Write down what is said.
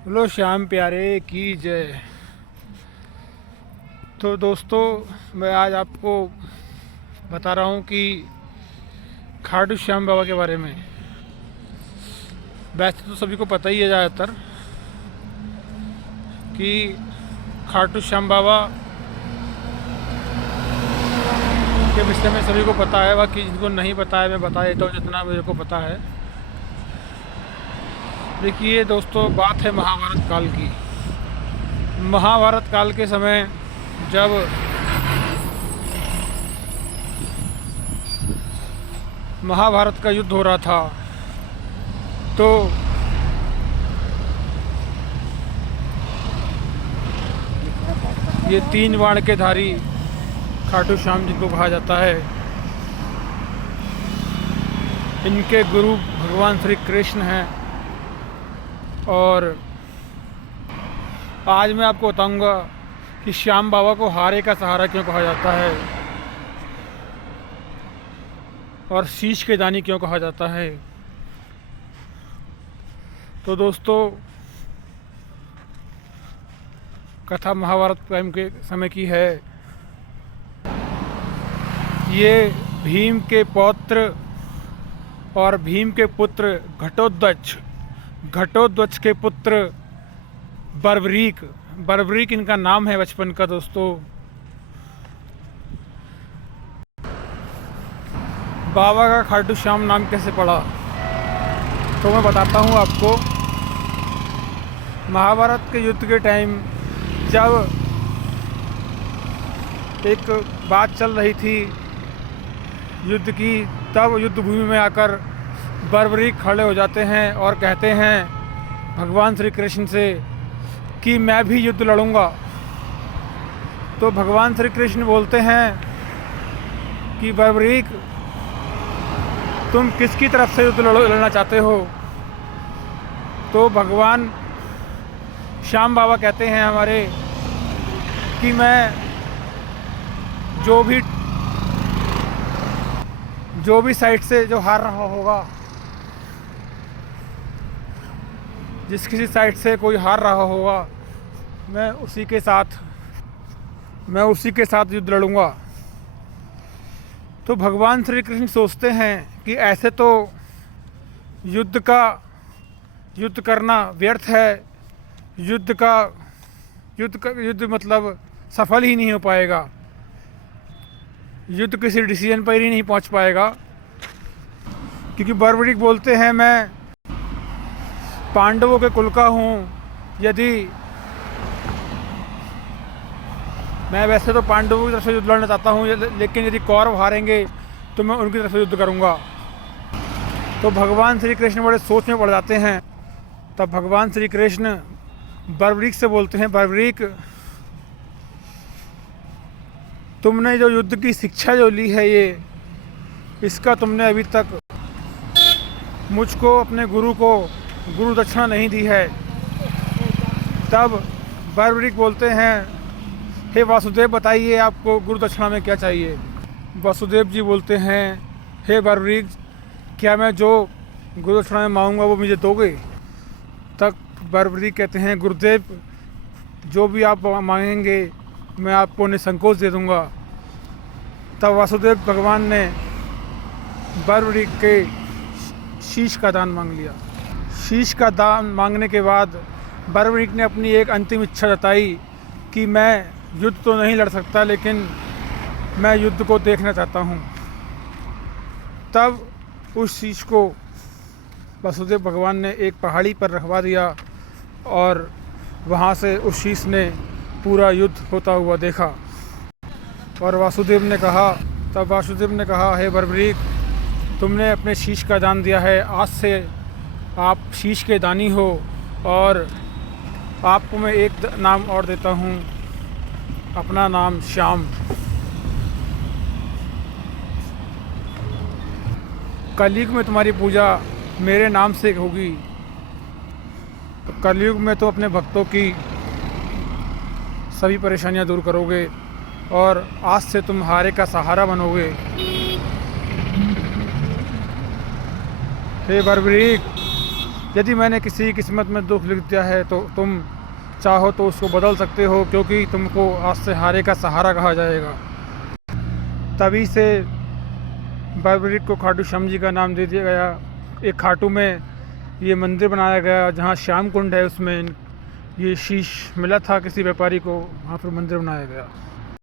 बोलो श्याम प्यारे की जय। तो दोस्तों, मैं आज आपको बता रहा हूँ कि खाटू श्याम बाबा के बारे में। वैसे तो सभी को पता ही है ज़्यादातर कि खाटू श्याम बाबा के विषय में सभी को पता है। बाकी जिनको नहीं पता है मैं बता देता हूँ जितना मेरे को पता है। देखिए दोस्तों, बात है महाभारत काल की। महाभारत काल के समय जब महाभारत का युद्ध हो रहा था तो ये तीन बाण के धारी खाटू श्याम जिनको कहा जाता है, इनके गुरु भगवान श्री कृष्ण हैं। और आज मैं आपको बताऊंगा कि श्याम बाबा को हारे का सहारा क्यों कहा जाता है और शीश के दानी क्यों कहा जाता है। तो दोस्तों, कथा महाभारत टाइम के समय की है। ये भीम के पौत्र और भीम के पुत्र घटोत्कच के पुत्र बर्बरीक इनका नाम है बचपन का। दोस्तों, बाबा का खाटू श्याम नाम कैसे पड़ा तो मैं बताता हूँ आपको। महाभारत के युद्ध के टाइम जब एक बात चल रही थी युद्ध की, तब युद्ध भूमि में आकर बर्बरीक खड़े हो जाते हैं और कहते हैं भगवान श्री कृष्ण से कि मैं भी युद्ध लड़ूंगा। तो भगवान श्री कृष्ण बोलते हैं कि बर्बरीक, तुम किसकी तरफ से युद्ध लड़ना चाहते हो। तो भगवान श्याम बाबा कहते हैं हमारे कि मैं जो भी साइड से जो हार रहा होगा, जिस किसी साइड से कोई हार रहा होगा, मैं उसी के साथ युद्ध लड़ूंगा। तो भगवान श्री कृष्ण सोचते हैं कि ऐसे तो युद्ध करना व्यर्थ है। युद्ध मतलब सफल ही नहीं हो पाएगा। युद्ध किसी डिसीजन पर ही नहीं पहुंच पाएगा, क्योंकि बर्बरीक बोलते हैं मैं पांडवों के कुल का हूँ। यदि मैं वैसे तो पांडवों की तरफ से युद्ध लड़ना चाहता हूँ, लेकिन यदि कौरव हारेंगे तो मैं उनकी तरफ से युद्ध करूँगा। तो भगवान श्री कृष्ण बड़े सोच में पड़ जाते हैं। तब भगवान श्री कृष्ण बर्बरीक से बोलते हैं, बर्बरीक, तुमने जो युद्ध की शिक्षा जो ली है, इसका तुमने अभी तक मुझको, अपने गुरु को गुरु दक्षिणा नहीं दी है। तब बर्बरीक बोलते हैं, हे वासुदेव, बताइए आपको गुरु दक्षिणा में क्या चाहिए। वासुदेव जी बोलते हैं, हे बर्बरीक, क्या मैं जो गुरु दक्षिणा में मांगूंगा वो मुझे दोगे। तब बर्बरीक कहते हैं, गुरुदेव, जो भी आप मांगेंगे मैं आपको निसंकोच दे दूंगा। तब वासुदेव भगवान ने बर्बरीक के शीश का दान मांग लिया। शीश का दान मांगने के बाद बर्बरीक ने अपनी एक अंतिम इच्छा जताई कि मैं युद्ध तो नहीं लड़ सकता, लेकिन मैं युद्ध को देखना चाहता हूँ। तब उस शीश को वासुदेव भगवान ने एक पहाड़ी पर रखवा दिया और वहाँ से उस शीश ने पूरा युद्ध होता हुआ देखा। और वासुदेव ने कहा, हे बर्बरीक, तुमने अपने शीश का दान दिया है, आज से आप शीश के दानी हो। और आपको मैं एक नाम और देता हूँ, अपना नाम श्याम। कलयुग में तुम्हारी पूजा मेरे नाम से होगी। तो कलयुग में तो अपने भक्तों की सभी परेशानियां दूर करोगे और आज से तुम हारे का सहारा बनोगे। हे बर्बरीक, यदि मैंने किसी की किस्मत में दुख लिख दिया है तो तुम चाहो तो उसको बदल सकते हो, क्योंकि तुमको आज से हारे का सहारा कहा जाएगा। तभी से बाबरिक को खाटू श्याम जी का नाम दे दिया गया। एक खाटू में ये मंदिर बनाया गया जहाँ श्याम कुंड है, उसमें ये शीश मिला था किसी व्यापारी को, वहाँ पर मंदिर बनाया गया।